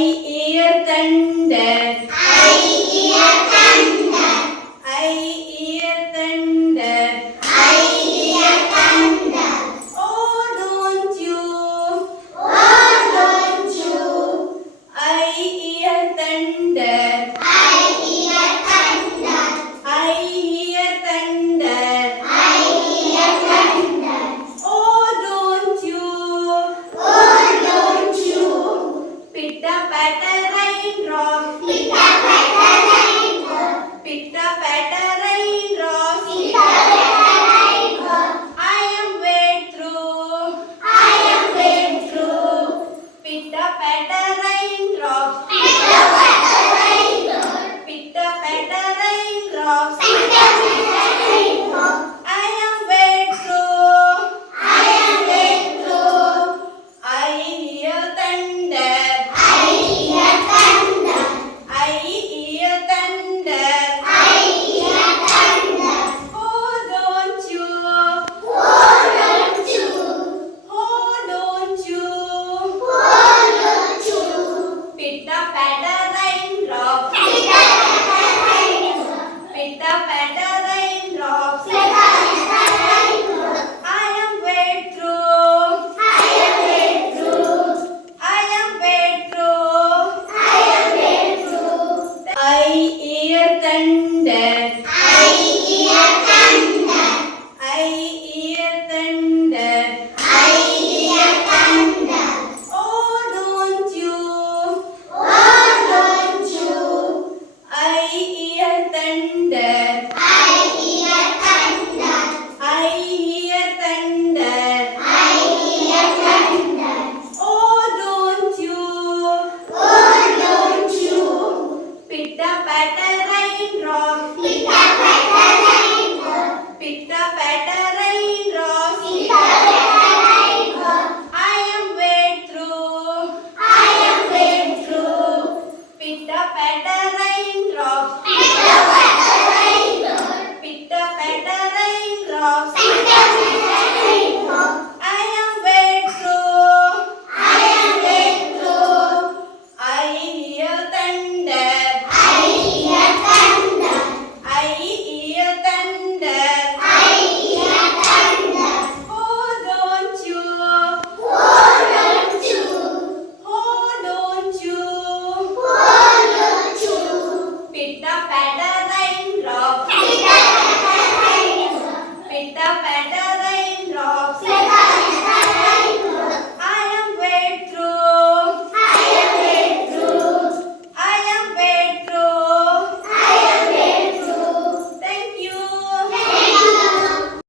hear thunder. I hear thunder. I hear thunder. I hear thunder. Oh, don't you? Oh, don't you? I hear thunder. I hear thunder. I hear thunder. I hear thunder. Oh, don't you? Oh, don't you? Pitter patter raindrop. Pitter patter raindrop. Pitter patter